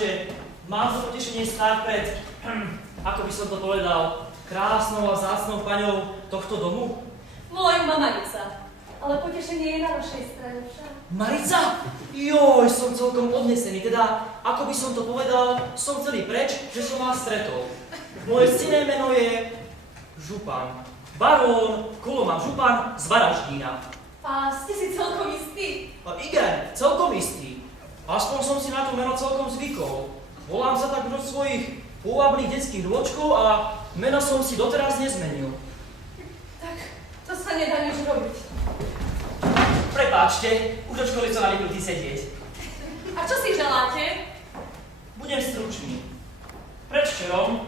Prepáčte, mám to potešenie stáť pred, ako by som to povedal, krásnou a vzácnou paňou tohto domu? Moju má Marica, ale potešenie je na vašej strane však. Marica? Joj, som celkom odnesený, teda, ako by som to povedal, som celý preč, že som vás stretol. Moje stinné meno je Župan. Barón Koloman Župan z Varaždína. A ste si celkom istí? Igen, celkom istý. Aspoň som si na to meno celkom zvykol. Volám sa tak už od svojich pôvabných detských rôčkov a meno som si doteraz nezmenil. Tak to sa nedá nič robiť. Prepáčte, už od školy som navyknutý sedieť. A čo si želáte? Budem stručný. Predvčerom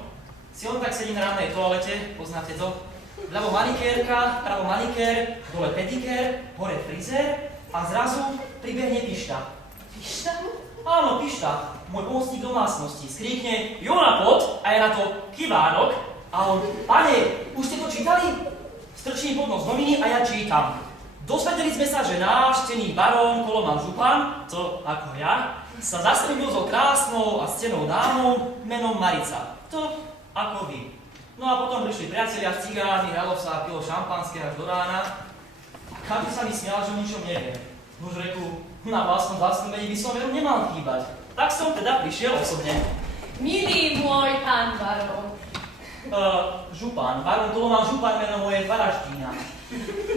si on tak sedí na rannej toalete, poznáte to? Vľavo manikérka, pravo manikér, dole pedikér, hore frizér a zrazu pribehne Pišta. Pišta? Áno, Pišta, môj pomocník domácnosti, skríkne Jona pod a je na to Kivánok a on, pane, už ste to čítali? Strčí pod nos noviny a ja čítam. Dozvedeli sme sa, že náš cený barón Koloman Župan, to ako ja, sa zasľúbil so krásnou a ctenou dámou menom Marica. To ako vy. No a potom prišli priatelia s cigármi, hralo sa a pilo šampanské až do rána. A každý sa mi smial, že o ničom neviem. Nož reku, na vlastnom zaslúbení by som veru nemal chýbať. Tak som teda prišiel osobne. Milý môj pán barón. Župan, barón Koloman Župan, meno moje Varaždína.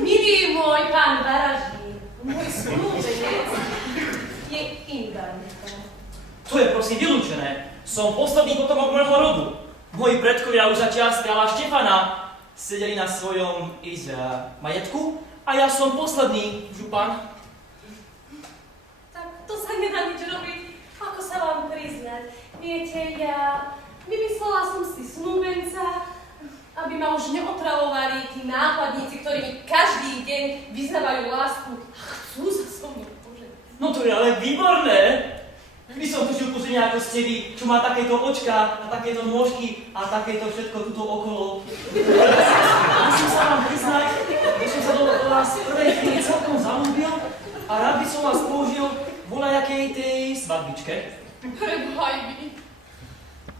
Milý môj pán Varaždín, môj snúbenec je Ingarnika. To je prosím vylúčené. Som posledný potomok môjho rodu. Moji predkovia už za čias kráľa Štefana sedeli na svojom majetku a ja som posledný, Župan. Tak to sa nedá nič robiť. Ako sa vám priznať? Viete, ja vymyslela som si snúbenca, aby ma už neotravovali tí nápadníci, ktorí mi každý deň vyznávajú lásku a chcú sa so mnou poženiť. No to je ale výborné. By som tušil pozrieť ako ste vy, čo má takéto očka a takéto nôžky a takéto všetko tuto okolo. Musím sa vám priznať, že som sa do vás v prvej chvíli celkom zalúbil a rád by som vás použil voľajakej tej svadbičke. Prebohaj.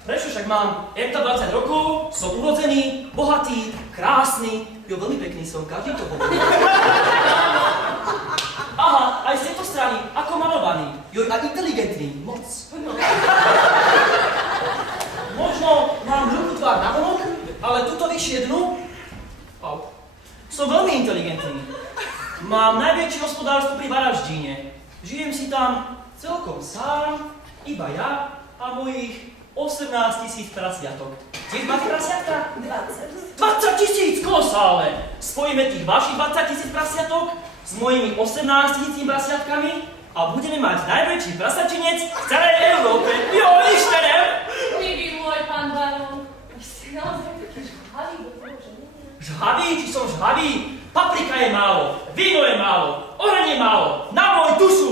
Prečo však mám 20 rokov, som urodzený, bohatý, krásny, jo, veľmi pekný som, každý to hovorí. Aha, aj z tejto strany, ako malovaný, jo, a inteligentný, moc. Možno mám hrubú tvár na vonok, ale tuto vyššie dnu, som veľmi inteligentný. Mám najväčšie hospodárstvo pri Varaždíne. Žijem si tam celkom sám, iba ja a mojich 18 000 prasiatok. Tiež máte prasiatka? 20. 20 000, kolosálne! Spojíme tých vašich 20 000 prasiatok s mojimi 18 000 prasiatkami a budeme mať najväčší prasačinec v celej Európe. Jo, ešte ne? Milý môj pán barón, vy ste naozaj taký žhavý do toho ženenia. Žhavý, či som žhavý? Paprika je málo, víno je málo, oheň je málo, na môj dušu!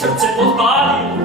Srdce podpálil.